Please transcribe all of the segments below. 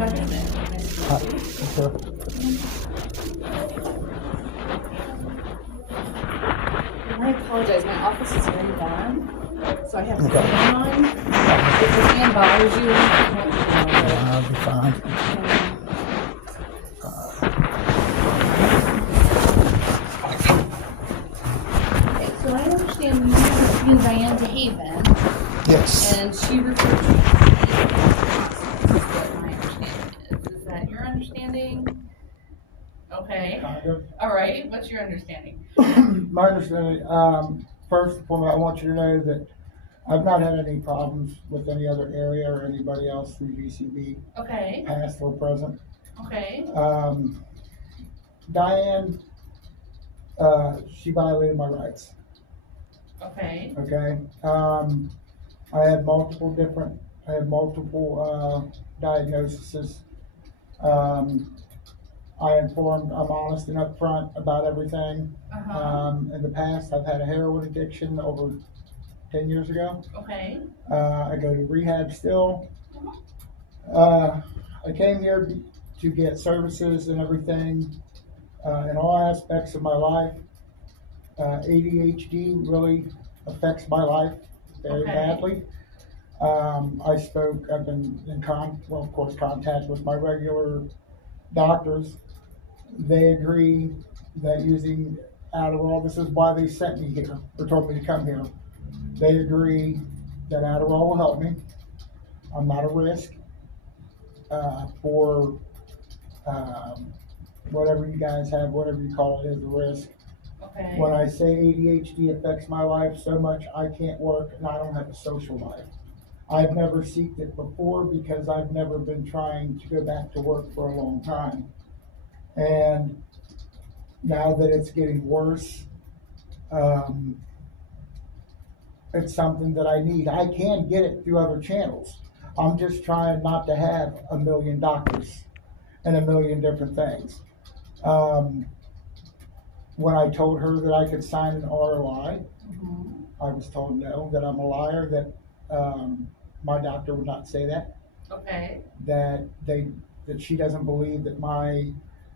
I apologize. My office is very warm, so I have the fan on. If the fan bothers you, I'll be fine. okay, so I understand you were seeing Diane DeHaven, Yes. and she referred you to the hospital. My understanding is that your understanding? Okay. Kind of. All right. What's your understanding? My understanding, first and foremost, I want you to know that I've not had any problems with any other area or anybody else through GCB, Okay. past or present. Okay. Diane, she violated my rights, Okay. okay? I had multiple diagnoses. I'm honest and upfront about everything. In the past, I've had a heroin addiction over 10 years ago. Okay. I go to rehab still. I came here to get services and everything in all aspects of my life. ADHD really affects my life very badly. I've been in contact with my regular doctors. They agree that using Adderall, this is why they sent me here, or told me to come here. They agree that Adderall will help me. I'm not a risk for whatever you guys have, whatever you call it, is a risk. Okay. When I say ADHD affects my life so much, I can't work and I don't have a social life. I've never sought it before because I've never been trying to go back to work for a long time. And now that it's getting worse, it's something that I need. I can get it through other channels. I'm just trying not to have a million doctors and a million different things. When I told her that I could sign an ROI, I was told no, that I'm a liar, that my doctor would not say that. Okay. That she doesn't believe that my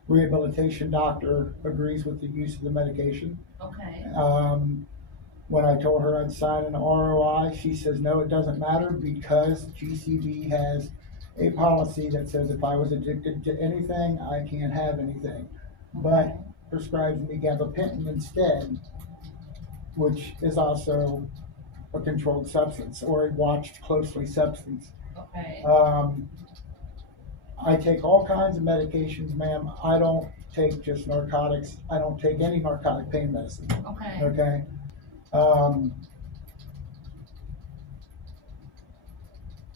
rehabilitation doctor agrees with the use of the medication. Okay. When I told her I'd sign an ROI, she says, no, it doesn't matter because GCB has a policy that says if I was addicted to anything, I can't have anything. But prescribes me gabapentin instead, which is also a controlled substance or a watched closely substance. Okay. I take all kinds of medications, ma'am. I don't take just narcotics. I don't take any narcotic pain medicine. Okay. Okay.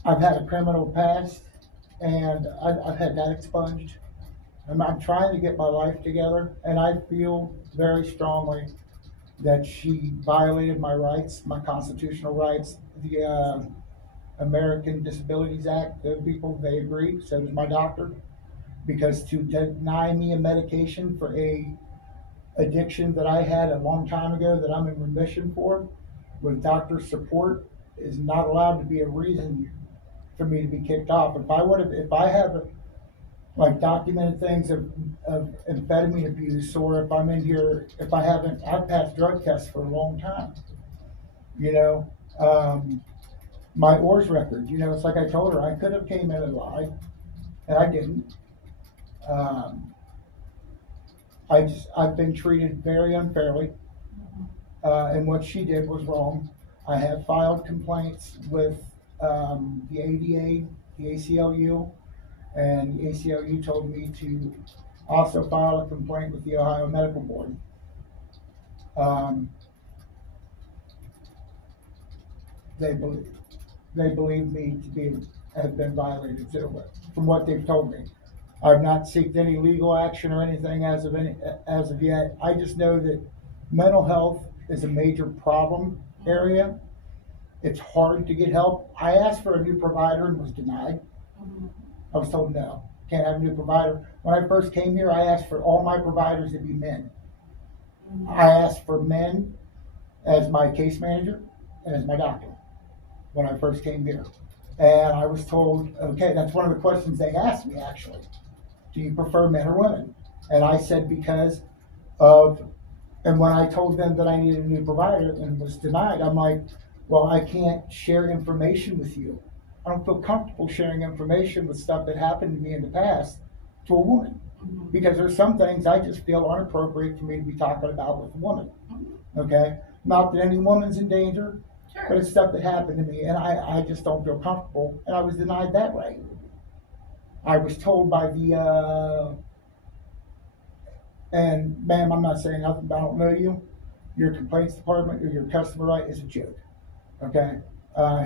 I've had a criminal past and I've had that expunged. I'm trying to get my life together and I feel very strongly that she violated my rights, my constitutional rights. The American Disabilities Act, the people, they agree, so does my doctor, because to deny me a medication for a addiction that I had a long time ago that I'm in remission for, with doctor support, is not allowed to be a reason for me to be kicked off. If I have like documented things of amphetamine abuse, or if I'm in here, I've passed drug tests for a long time, my ORS record, it's like I told her, I could have came in and lied, and I didn't. I've been treated very unfairly, and what she did was wrong. I have filed complaints with the ADA, the ACLU, and the ACLU told me to also file a complaint with the Ohio Medical Board. They believe me to have been violated too, from what they've told me. I've not sought any legal action or anything as of yet. I just know that mental health is a major problem area. It's hard to get help. I asked for a new provider and was denied. I was told no, can't have a new provider. When I first came here, I asked for all my providers to be men. I asked for men as my case manager and as my doctor when I first came here. And I was told, okay, that's one of the questions they asked me actually. Do you prefer men or women? And I said because of, and when I told them that I needed a new provider and was denied, I'm like, well, I can't share information with you. I don't feel comfortable sharing information with stuff that happened to me in the past to a woman. Because there's some things I just feel inappropriate for me to be talking about with a woman. Okay? Not that any woman's in danger, Sure. but it's stuff that happened to me, and I just don't feel comfortable, and I was denied that right. I was told by the, and ma'am, I'm not saying nothing, but I don't know you. Your complaints department or your customer right is a joke. Okay?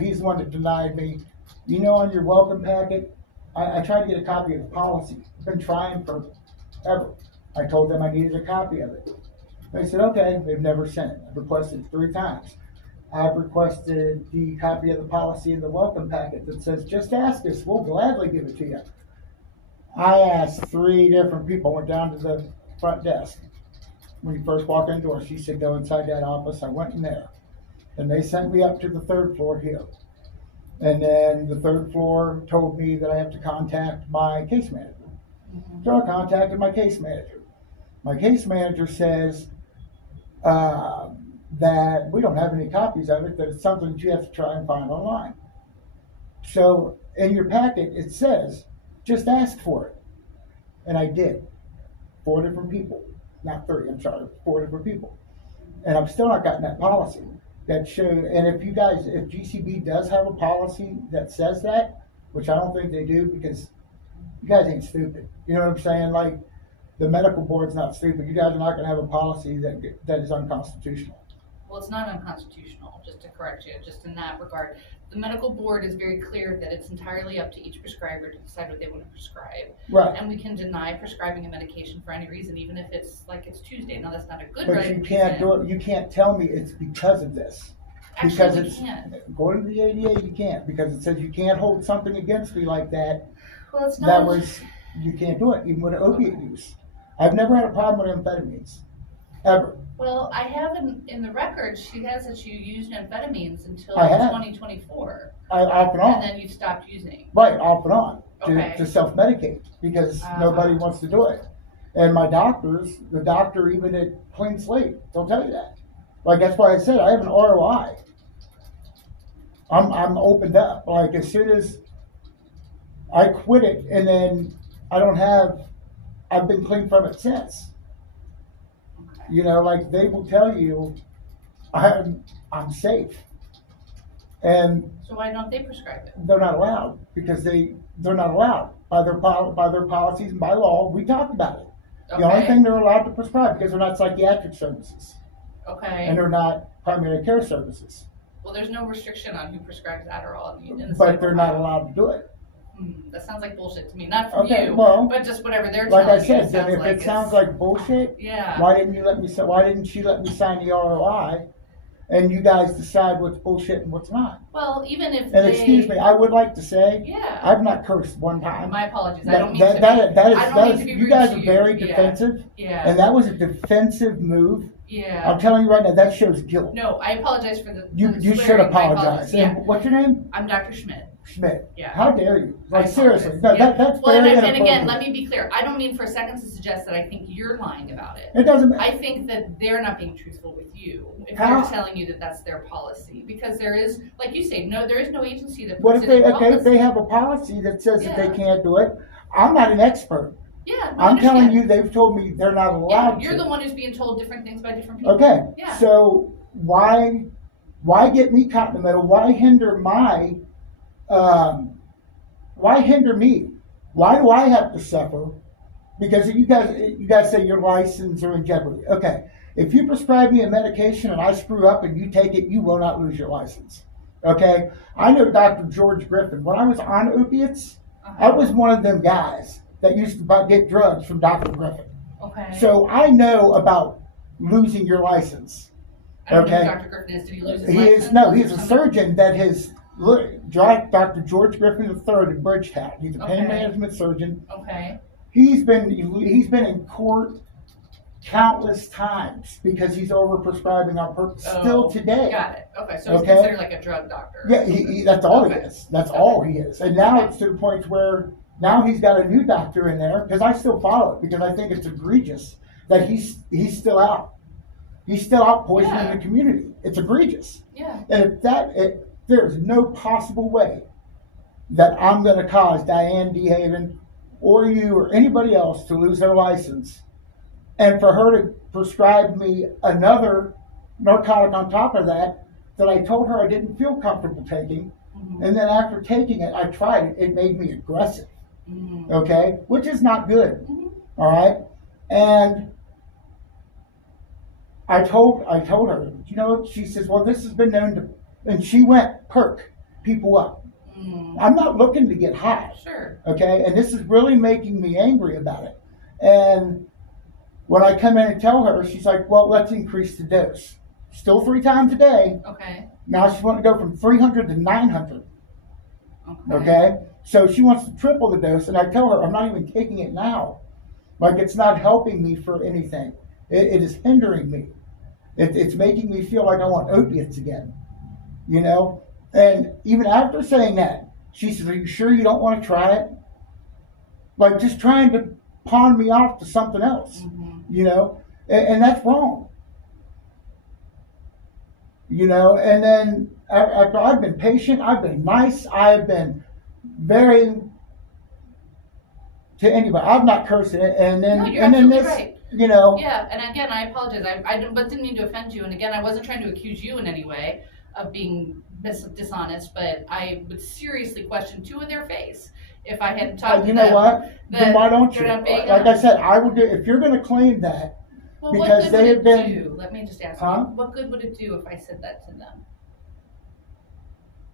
He's the one that denied me. You know, on your welcome packet, I tried to get a copy of the policy. I've been trying forever. I told them I needed a copy of it. They said, okay, they've never sent it. I've requested it 3 times. I've requested the copy of the policy in the welcome packet that says, just ask us, we'll gladly give it to you. I asked 3 different people, went down to the front desk. When you first walk in the door, she said, go inside that office. I went in there. And they sent me up to the 3rd floor here. And then the 3rd floor told me that I have to contact my case manager. So I contacted my case manager. My case manager says that we don't have any copies of it, that it's something that you have to try and find online. So in your packet, it says, just ask for it. And I did. 4 different people. Not 30, I'm sorry, 4 different people. And I've still not gotten that policy that showed, and if GCB does have a policy that says that, which I don't think they do because you guys ain't stupid. You know what I'm saying? Like, the medical board's not stupid. You guys are not going to have a policy that is unconstitutional. Well, it's not unconstitutional, just to correct you, just in that regard. The medical board is very clear that it's entirely up to each prescriber to decide what they want to prescribe. Right. And we can deny prescribing a medication for any reason, even if it's like it's Tuesday. Now, that's not a good But right you can't reason. do it. You can't tell me it's because of this. Actually, we Because can. according to the ADA, you can't, because it says you can't hold something against me like that. Well, it's That not. was, you can't do it, even with opiate use. I've never had a problem with amphetamines, ever. Well, I have in the record, she has that you used amphetamines until I have. 2024. Off and And on. then you stopped using. Right, off and on, Okay. to self-medicate, because nobody wants to do it. And my doctors, the doctor even at Clean Slate, they'll tell you that. Like, that's why I said I have an ROI. I'm opened up. Like, as soon as I quit it, and then I've been clean from it since. Okay. You know, like, they will tell you I'm safe. And So why don't they prescribe it? they're not allowed, because they're not allowed by their policies and by law. We talked about it. The only thing they're allowed to prescribe, because they're not psychiatric services Okay. and they're not primary care services, Well, there's no restriction on who prescribes Adderall in the state but of they're not Ohio. allowed to do it. That sounds like bullshit to me. Not from Okay, you, well, but just whatever they're Like I telling you. said, It then sounds if like it sounds like bullshit, yeah. why didn't she let me sign the ROI, and you guys decide what's bullshit and what's not? Well, even if And excuse me, I would like to say, Yeah. I've not cursed one time. My apologies. I That, don't mean that, to. that, that is, I don't that mean is to be you rude guys to are you. very Yeah. defensive, Yeah. and that was a defensive move. Yeah. I'm telling you right now, that shows guilt. No, I apologize for the. You the should swearing. I apologize. Yeah. And what's your name? I'm Dr. Schmidt. Schmidt. Yeah. How dare you? Like, I seriously, apologize. no, Yeah. that's Well, very and again, inappropriate. let me be clear. I don't mean for a second to suggest that I think you're lying about it. It doesn't matter. I think that they're not being truthful with you if How? they're telling you that that's their policy, because there is, like you say, there is no agency that What puts if it in if policy. they have a policy that says that Yeah. they can't do it? I'm not an expert. Yeah, no, I I'm telling understand. you, they've told me they're not Yeah, allowed you're to. the one who's being told different things by different people. Okay, Yeah. so why get me caught in the middle? Why hinder why hinder me? Why do I have to suffer? Because you guys say your license are in jeopardy. Okay, if you prescribe me a medication and I screw up and you take it, you will not lose your license. Okay, I know Dr. George Griffin. When I was on opiates, I was one of them guys that used to get drugs from Dr. Griffin. Okay. So I know about losing your license. I don't know okay. who Dr. Griffin is. Did he lose his He license? is no, he's or a something? surgeon that has Dr. George Griffin III in Bridgetown. He's a pain Okay. management surgeon. Okay. He's been in court countless times because he's overprescribing on purpose. Still today. Got it. Okay, so he's Okay. considered like a drug doctor. Yeah, that's all he Okay. is. That's all he is. And now Okay. it's to the point where now he's got a new doctor in there because I still follow it because I think it's egregious that he's still out. He's still out poisoning Yeah. the community. It's egregious. Yeah. And if there is no possible way that I'm going to cause Diane DeHaven or you or anybody else to lose their license, and for her to prescribe me another narcotic on top of that I told her I didn't feel comfortable taking, Mhm. and then after taking it, I tried it. It made me aggressive. Mhm. Okay, which is not good. Mhm. All right, and I told her, you know, she says, well, this has been known to, and she went perk people up. Mhm. I'm not looking to get high. Sure. Okay, and this is really making me angry about it. And when I come in and tell her, she's like, well, let's increase the dose. Still 3 times a day. Okay. Now she wants to go from 300 to 900. Okay. Okay, so she wants to triple the dose, and I tell her I'm not even taking it now. Like, it's not helping me for anything. It is hindering me. It's making me feel like I want opiates again. You know? And even after saying that, she says, are you sure you don't want to try it? Like, just trying to pawn me off to something else. Mhm. You know? And that's wrong. You know? And then after I've been patient, I've been nice, I've been very to anybody. I'm not cursing it. And then, No, you're and then absolutely this, right. you know, Yeah, and again, I apologize. I didn't mean to offend you. And again, I wasn't trying to accuse you in any way of being dishonest, but I would seriously question to their face if I hadn't talked to you them. know what? Then that why don't you? they're not being Like I honest. said, I will do. If you're going to claim that, Well, because what good they would have it been- do? Let me just ask Huh? you. What good would it do if I said that to them?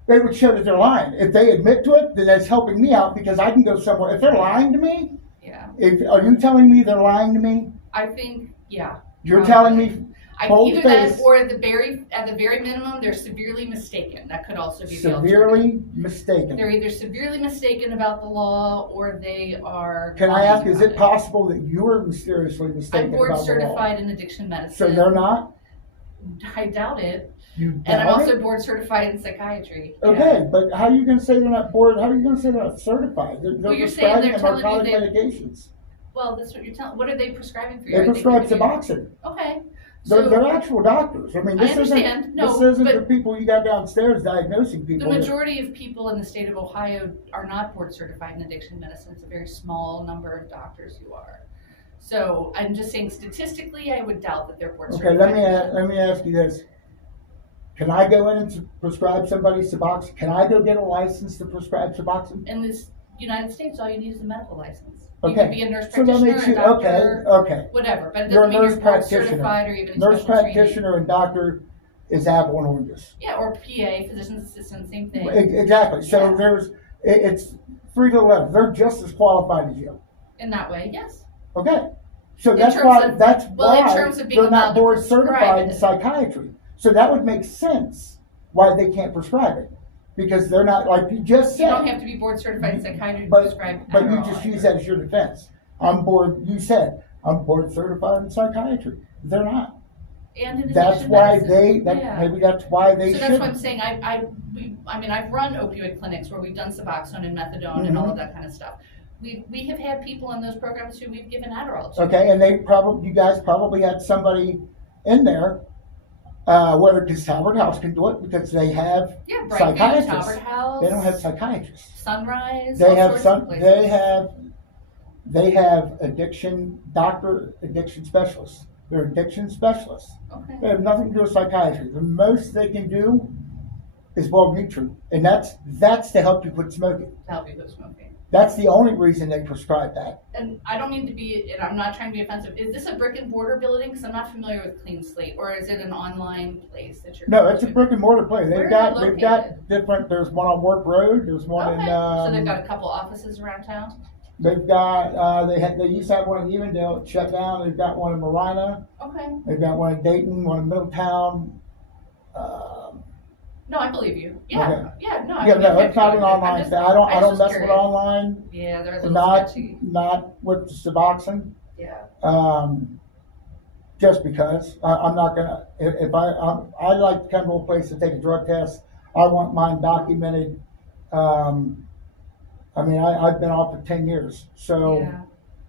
they would show that they're lying. If they admit to it, then that's helping me out because I can go somewhere. If they're lying to me, Yeah, are you telling me they're lying to me? I think yeah. You're Probably. telling me Either that, face. or at the very minimum, they're severely mistaken. That could also be the alternative. severely mistaken. They're either severely mistaken about the law, or they are. Can I lying ask, is about it possible that you are mysteriously mistaken I'm board about the law? certified in addiction medicine. So they're not? I doubt it. You And I'm doubt also it? board certified in psychiatry. Okay, but how are you going to say they're not board? How are you going to say they're not certified? They're Well, you're saying prescribing they're telling you narcotic medications. Well, that's what you're telling. What are they prescribing for you? They Are they prescribe giving you- Suboxone. Okay. They're actual doctors. I mean, I this understand. isn't No, this isn't but- the people you got downstairs diagnosing The people. majority of people in the state of Ohio are not board certified in addiction medicine. It's a very small number of doctors who are. So I'm just saying statistically, I would doubt that they're board Okay, certified. let me ask you this. Can I go in and prescribe somebody Suboxone? Can I go get a license to prescribe Suboxone? In this United States, all you need is a medical license. You Okay. could be a nurse So that practitioner, makes a you doctor, okay. whatever. But it You're a doesn't mean nurse you're board practitioner. certified or even in Nurse special training. practitioner and doctor is apple and oranges. Yeah, or PA, physician's assistant, same thing. Exactly. So Yeah. it's 3 to 11. They're just as qualified as you. In that way, yes. Okay. So In that's terms why of- that's well, in why terms of being they're allowed not to board prescribe certified in it. psychiatry. So that would make sense why they can't prescribe it. Because they're not, like you just You said. don't have to be board certified in psychiatry to But prescribe you Adderall just either. use that as your defense. You said, I'm board certified in psychiatry. They're not. And in That's addiction why medicine. maybe that's why they So should. that's what I'm saying. I mean, I've run opioid clinics where we've done Suboxone and methadone and Mm-hmm. all of that kind of stuff. We have had people in those programs who we've given Adderall to. Okay, and you guys probably had somebody in there, whether because Talbot House can do it because they have Yeah, Brightview, psychiatrists. Talbot House. They don't have psychiatrists. Sunrise. They all have sorts of places. they have addiction specialists. They're addiction specialists. Okay. They have nothing to do with psychiatry. The most they can do is Wellbutrin, and that's to help you quit smoking. To help you with smoking. That's the only reason they prescribe that. And I don't mean to be, and I'm not trying to be offensive. Is this a brick and mortar building? Because I'm not familiar with Clean Slate, or is it an online place that you're? No, it's a brick and mortar place. Where They've are they got different. There's one on Work Road. There's one Okay. in. So they've got a couple offices around town. They've got. They used to have one in Evendale. It shut down. They've got one in Marina. Okay. They've got one in Dayton. One in Middletown. No, I believe you. Yeah. Okay. Yeah. No. Yeah, no, it's not an online just, thing. I don't was mess just with curious. online. Yeah, they're a little Not sketchy. not with the Suboxone. Yeah. just because. I'm not gonna, if I like to come to a place to take a drug test, I want mine documented. Um, I've been off for 10 years. So Yeah.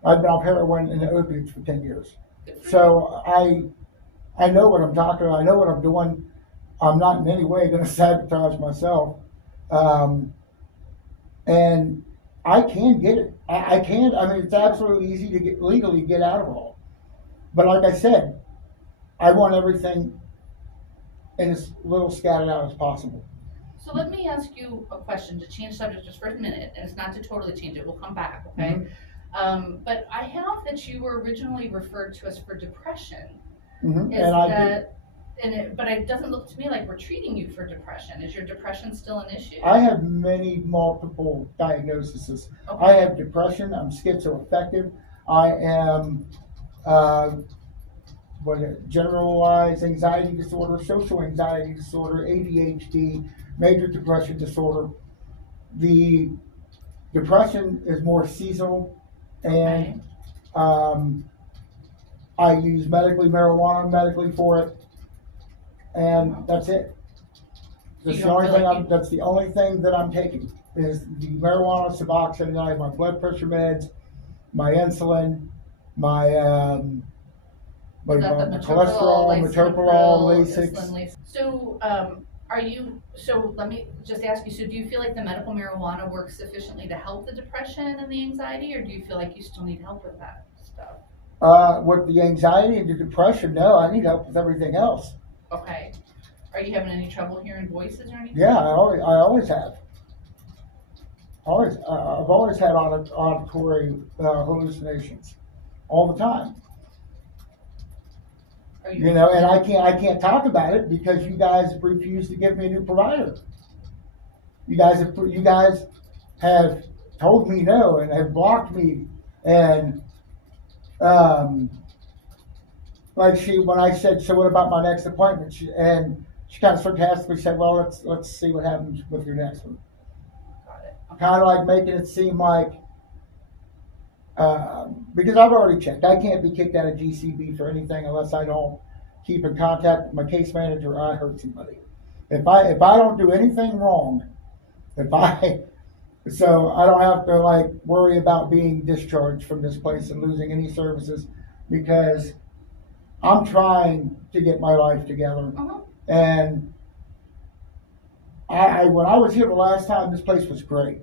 I've been off heroin and opiates for 10 years. Good for you. So I know what I'm talking about. I know what I'm doing. I'm not in any way going to sabotage myself. Um, and I can get it. I can. I mean, it's absolutely easy to legally get out of it all. But like I said, I want everything in as little scattered out as possible. So let me ask you a question to change subject just for a minute, and it's not to totally change it. We'll come back, okay? But I have that you were originally referred to us for depression. Mm-hmm. Is but it doesn't look to me like we're treating you for depression. Is your depression still an issue? I have many multiple diagnoses. Okay. I have depression. I'm schizoaffective. I am generalized anxiety disorder, social anxiety disorder, ADHD, major depression disorder. The depression is more seasonal, and I use marijuana medically for it, and that's it. That's the only thing that's the only thing that I'm taking is the marijuana, Suboxone, and I have my blood pressure meds, my insulin, my cholesterol, metoprolol, Lasix. So, so let me just ask you, so do you feel like the medical marijuana works sufficiently to help the depression and the anxiety, or do you feel like you still need help with that stuff? With the anxiety and the depression, no, I need help with everything else. Okay. Are you having any trouble hearing voices or anything? Yeah, I always have. I've always had auditory hallucinations, all the time. And I can't talk about it because you guys refuse to give me a new provider. You guys have told me no and have blocked me, and when I said, so what about my next appointment? She kind of sarcastically said, well, let's see what happens with your next one. Got it. Okay. Kind of like making it seem like, because I've already checked, I can't be kicked out of GCB for anything unless I don't keep in contact with my case manager or I hurt somebody. If I don't do anything wrong, so I don't have to worry about being discharged from this place and losing any services, because I'm trying to get my life together. Uh-huh. And when I was here the last time, this place was great.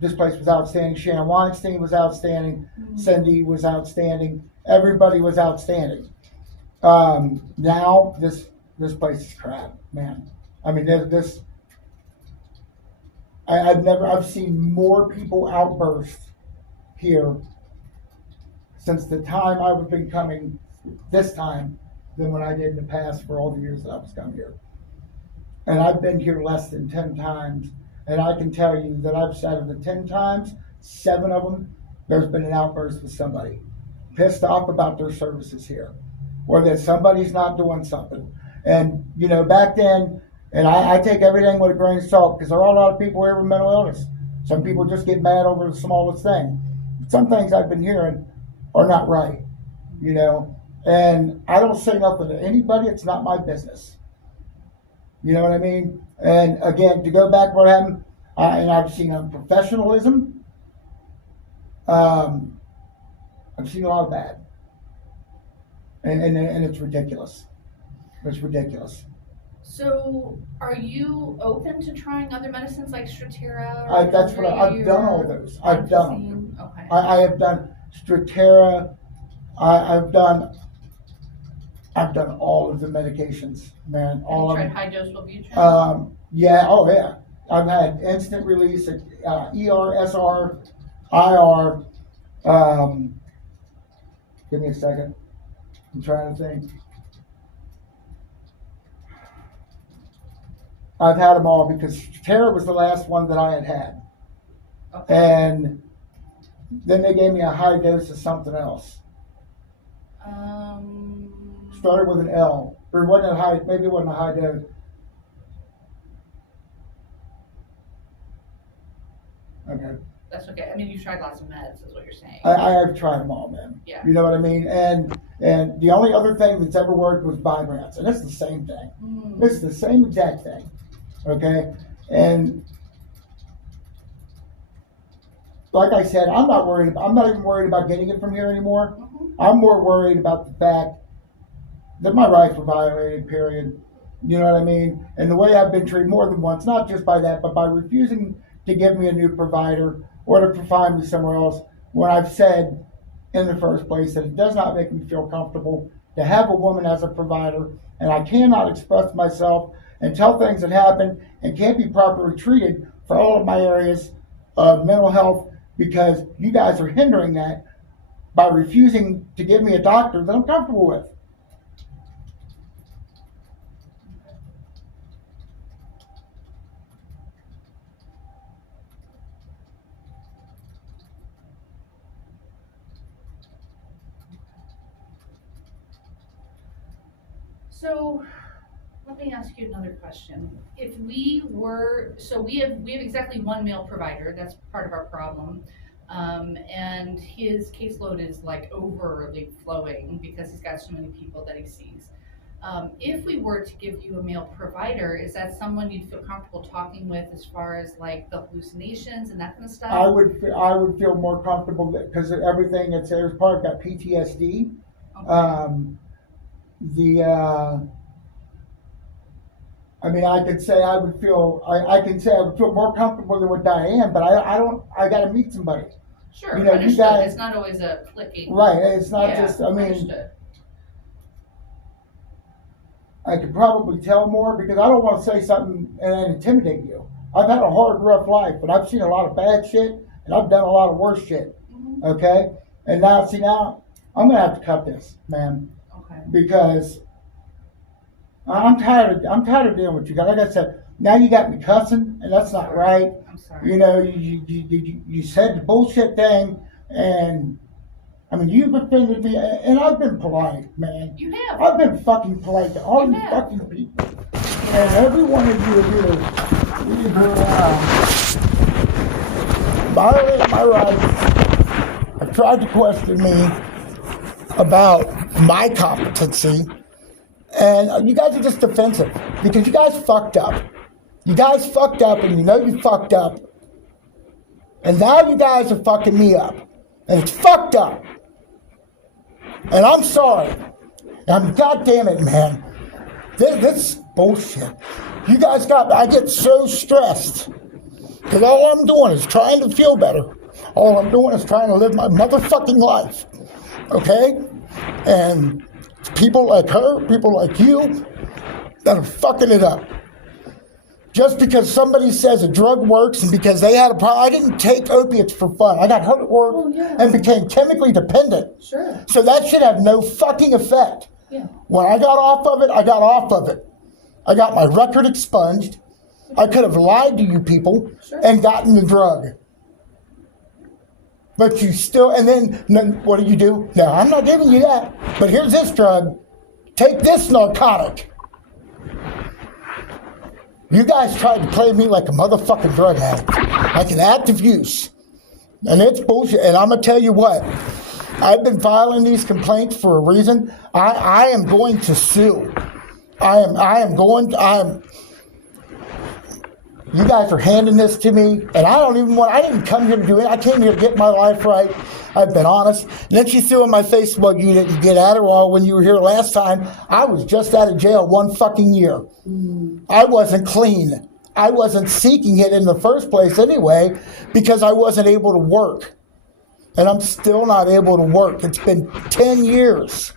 This place was outstanding. Shannon Weinstein was outstanding. Mm-hmm. Cindy was outstanding. Everybody was outstanding. Now this place is crap, man. I mean, I've seen more people outburst here since the time I've been coming this time than when I did in the past for all the years that I was coming here. And I've been here less than 10 times, and I can tell you that I've sat in the 10 times, 7 of them, there's been an outburst with somebody pissed off about their services here, or that somebody's not doing something. And, back then, and I take everything with a grain of salt, because there are a lot of people here with mental illness. Some people just get mad over the smallest thing. Some things I've been hearing are not right, and I don't say nothing to anybody. It's not my business. You know what I mean? And again, to go back to what happened, and I've seen unprofessionalism. I've seen a lot of bad, and it's ridiculous. It's ridiculous. So, are you open to trying other medicines like Strattera? I've done all those. I've done. Okay. I have done Strattera. I've done all of the medications, man. All Have of you them. tried high dose Wellbutrin? Yeah. Oh, yeah. I've had instant release, ER, SR, IR. Give me a second. I'm trying to think. I've had them all because Strattera was the last one that I had. Okay. And then they gave me a high dose of something else. Started with an L. Or wasn't a high, maybe it wasn't a high dose. Okay. That's okay. I mean, you've tried lots of meds, is what you're saying. I've tried them all, man. Yeah. You know what I mean? And the only other thing that's ever worked was Vibrance, and it's the same thing. It's the same exact thing. Okay? And like I said, I'm not even worried about getting it from here anymore. I'm more worried about the fact that my rights were violated, period. You know what I mean? And the way I've been treated more than once, not just by that, but by refusing to give me a new provider or to provide me somewhere else, when I've said in the first place that it does not make me feel comfortable to have a woman as a provider, and I cannot express myself and tell things that happen and can't be properly treated for all of my areas of mental health, because you guys are hindering that by refusing to give me a doctor that I'm comfortable with. So let me ask you another question. If we were, so we have exactly one male provider, that's part of our problem. And his caseload is like overly flowing because he's got so many people that he sees. If we were to give you a male provider, is that someone you'd feel comfortable talking with as far as like the hallucinations and that kind of stuff? I would feel more comfortable because everything that's there is part got PTSD. Okay. I mean, I can say I would feel more comfortable than with Diane, but I got to meet somebody. Sure, you know, understood. you guys, it's not always a clicking. Right, it's not Yeah, just, I mean, understood. I could probably tell more because I don't want to say something and intimidate you. I've had a hard, rough life, but I've seen a lot of bad shit and I've done a lot of worse shit. Mm-hmm. Okay? And now I'm going to have to cut this, man. Okay. Because I'm tired of dealing with you guys. Like I said, now you got me cussing, and that's not right. I'm sorry. You know, you said the bullshit thing, and I mean, you've offended me, and I've been polite, man. You have. I've been fucking polite to all You you have. fucking people, and every one of you either violate my rights, have tried to question me about my competency. And you guys are just defensive because you guys fucked up. You guys fucked up and you know you fucked up. And now you guys are fucking me up. And it's fucked up. And I'm sorry. God damn it, man. This is bullshit. You guys I get so stressed. Because all I'm doing is trying to feel better. All I'm doing is trying to live my motherfucking life. Okay? And people like her, people like you, that are fucking it up. Just because somebody says a drug works and because they had a problem. I didn't take opiates for fun. I got hurt at work and became chemically dependent. Sure. So that should have no fucking effect. Yeah. When I got off of it, I got off of it. I got my record expunged. I could have lied to you people and gotten the drug. But you still, and then what do? No, I'm not giving you that. But here's this drug. Take this narcotic. You guys tried to play me like a motherfucking drug addict, like an active use. And it's bullshit. And I'm going to tell you what. I've been filing these complaints for a reason. I am going to sue. You guys are handing this to me, and I didn't come here to do it. I came here to get my life right. I've been honest. And then she threw in my face, well, you didn't get Adderall when you were here last time. I was just out of jail 1 fucking year. I wasn't clean. I wasn't seeking it in the first place anyway, because I wasn't able to work. And I'm still not able to work. It's been 10 years.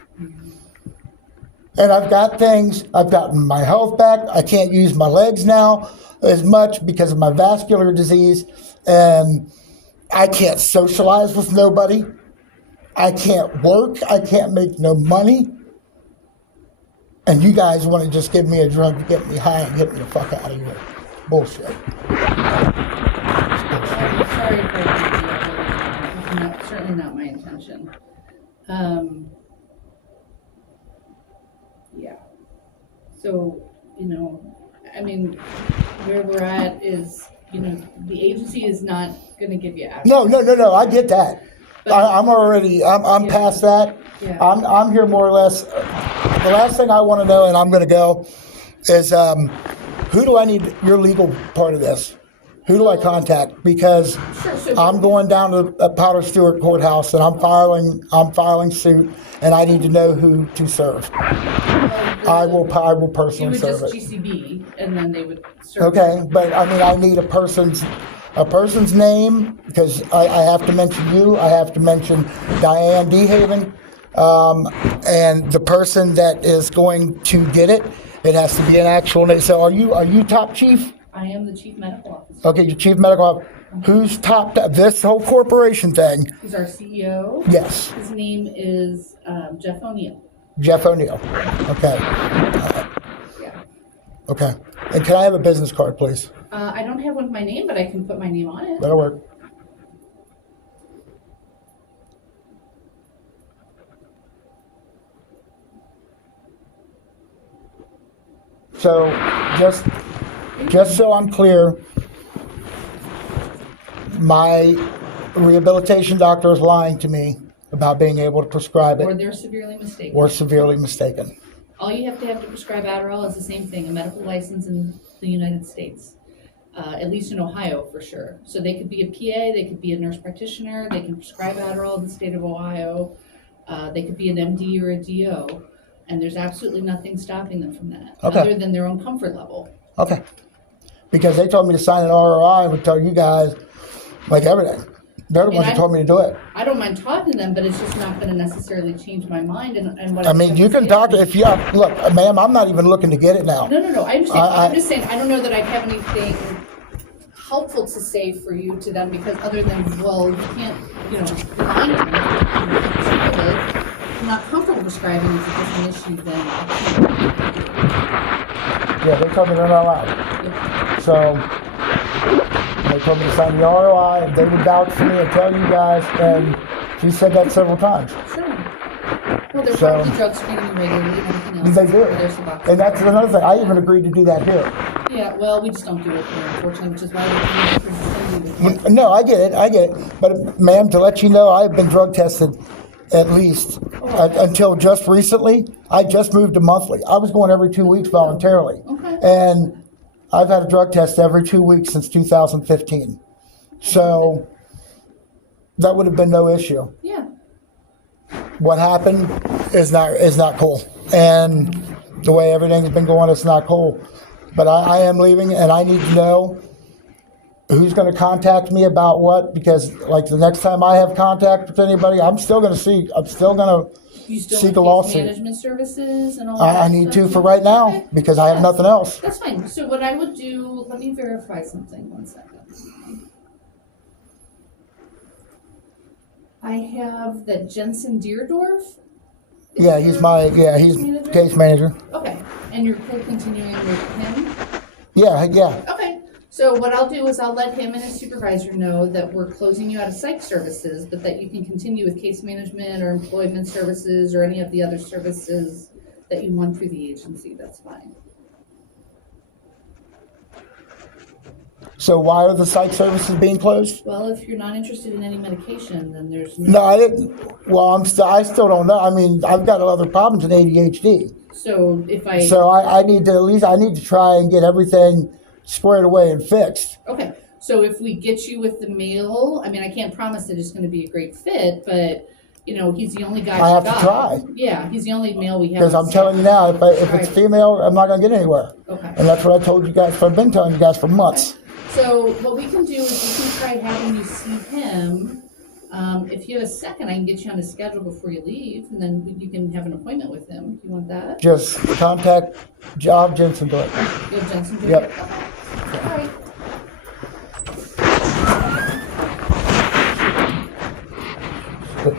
And I've gotten my health back. I can't use my legs now as much because of my vascular disease, and I can't socialize with nobody. I can't work. I can't make no money. And you guys want to just give me a drug to get me high and get me the fuck out of here. Bullshit. I'm sorry for that. Certainly not my intention. Yeah. So, I mean, where we're at is the agency is not gonna give you access. No, I get that. I'm past that. Yeah. I'm here more or less. The last thing I want to know, and I'm going to go, is who do I need your legal part of this? Who do I contact? Because Sure. I'm going down to Powder Stewart Courthouse and I'm filing suit, and I need to know who to serve. I will You personally would serve just it. GCB, and then they would serve. Okay, but I mean, I need a person's name, because I have to mention you. I have to mention Diane DeHaven, and the person that is going to get it. It has to be an actual name. So, are you top chief? I am the chief medical officer. Okay, your chief medical officer. Who's top? This whole corporation thing. He's our CEO. Yes, His name is Jeff O'Neill. Jeff O'Neill. Okay. Yeah. Okay. And can I have a business card, please? I don't have one with my name, but I can put my name on it. That'll work. So, just so I'm clear, my rehabilitation doctor is lying to me about being able to prescribe Or it, they're severely mistaken. or severely mistaken. All you have to prescribe Adderall is the same thing, a medical license in the United States. At least in Ohio, for sure. So they could be a PA, they could be a nurse practitioner, they can prescribe Adderall in the state of Ohio. They could be an MD or a DO, and there's absolutely nothing stopping them from that, Okay. other than their own comfort level. Okay. Because they told me to sign an ROI and would tell you guys, like, everything. They're the ones that told me to do it. I don't mind talking to them, but it's just not gonna necessarily change my mind and what I mean, you can talk, if you, look, ma'am, I'm not even looking to get it now. No, I understand. I'm just saying, I don't know that I have anything helpful to say for you to them, because other than, well, you can't, define it. I'm not comfortable prescribing is a different issue than Yeah, they told me they're not allowed. yeah. So, they told me to sign the ROI, and they would vouch for me and tell you guys, and she said that several times. Sure. Well, they're So- probably drug screening you regularly and everything else. They do. There's the box. And that's another thing, I even agreed to do that here. Yeah, well, we just don't do it here, unfortunately, which is why we're trying to send you. No, I get it. But ma'am, to let you know, I've been drug tested at least until just recently. I just moved to monthly. I was going every 2 weeks voluntarily. Okay. And I've had a drug test every 2 weeks since 2015. So that would have been no issue. Yeah. What happened is not cool. And the way everything's been going, it's not cool. But I am leaving, and I need to know who's going to contact me about what, because like the next time I have contact with anybody, I'm still going to seek You still a want case lawsuit. management services and all that I need stuff? to for right now, Okay. because I have Yeah. nothing else. That's fine. So what I would do, let me verify something, 1 second. I have that Jensen Deerdorf. Yeah, he's case manager. Okay, and you're continuing with him? Yeah. Okay, so what I'll do is I'll let him and his supervisor know that we're closing you out of psych services, but that you can continue with case management or employment services or any of the other services that you want through the agency. That's fine. So why are the psych services being closed? Well, if you're not interested in any medication, then there's No, I didn't. Well, I still don't know. I mean, I've got other problems in ADHD. So if I. So I need to try and get everything squared away and fixed. Okay, so if we get you with the male, I mean, I can't promise that it's gonna be a great fit, but, he's the only guy I have we to got. try. Yeah, he's the only male we have. Because I'm telling you now, if it's Right. female, I'm not going to get anywhere. Okay. And that's what I told you guys. I've been telling you guys for months. So what we can do is we can try having you see him. If you have a second, I can get you on his schedule before you leave, and then you can have an appointment with him. Do you want that? Just contact Job Jensen to it. You have Jensen do Yep. it? Okay. All right. But